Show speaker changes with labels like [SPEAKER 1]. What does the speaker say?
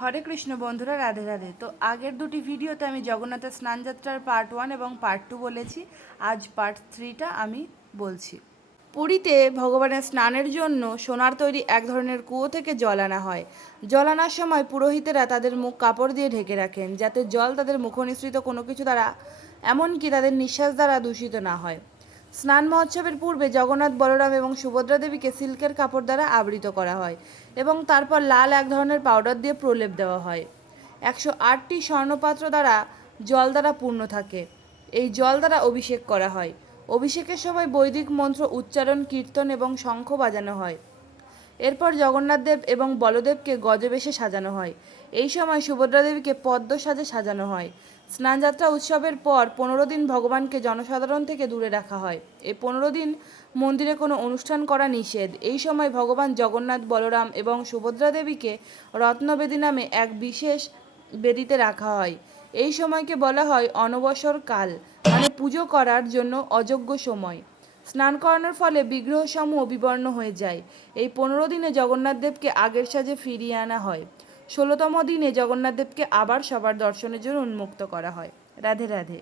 [SPEAKER 1] হরে কৃষ্ণ বন্ধুরা, রাধে রাধে। তো আগের দুটি ভিডিওতে আমি জগন্নাথের স্নানযাত্রার পার্ট ওয়ান এবং পার্ট টু বলেছি। আজ পার্ট থ্রিটা আমি বলছি। পুরীতে ভগবানের স্নানের জন্য সোনার তৈরি এক ধরনের কুয়ো থেকে জল আনা হয়। জল আনার সময় পুরোহিতেরা তাদের মুখ কাপড় দিয়ে ঢেকে রাখেন, যাতে জল তাদের মুখনিসৃত কোনো কিছু দ্বারা, এমনকি তাদের নিঃশ্বাস দ্বারা দূষিত না হয়। স্নান মহোৎসবের পূর্বে জগন্নাথ বলরাম এবং সুভদ্রা দেবীকে সিল্কের কাপড় দ্বারা আবৃত করা হয় এবং তারপর লাল এক ধরনের পাউডার দিয়ে প্রলেপ দেওয়া হয়। একশো আটটি স্বর্ণপাত্র দ্বারা জল দ্বারা পূর্ণ থাকে। এই জল দ্বারা অভিষেক করা হয়। অভিষেকের সময় বৈদিক মন্ত্র উচ্চারণ, কীর্তন এবং শঙ্খ বাজানো হয়। এরপর জগন্নাথদেব এবং বলদেবকে গজবেশে সাজানো হয়। এই সময় সুভদ্রা দেবীকে পদ্ম সাজে সাজানো হয়। স্নানযাত্রা উৎসবের পর পনেরো দিন ভগবানকে জনসাধারণ থেকে দূরে রাখা হয়। এই পনেরো দিন মন্দিরে কোনো অনুষ্ঠান করা নিষেধ। এই সময় ভগবান জগন্নাথ, বলরাম এবং সুভদ্রা দেবীকে রত্নবেদী নামে এক বিশেষ বেদিতে রাখা হয়। এই সময়কে বলা হয় অনবসর কাল মানে পুজো করার জন্য অযোগ্য সময়। স্নান করানোর ফলে বিগ্রহসমূহ বিবর্ণ হয়ে যায়। এই পনেরো দিনে জগন্নাথদেবকে আগের সাজে ফিরিয়ে আনা হয়। ষোলোতম দিনে জগন্নাথদেবকে আবার সবার দর্শনের জন্য উন্মুক্ত করা হয়। রাধে রাধে।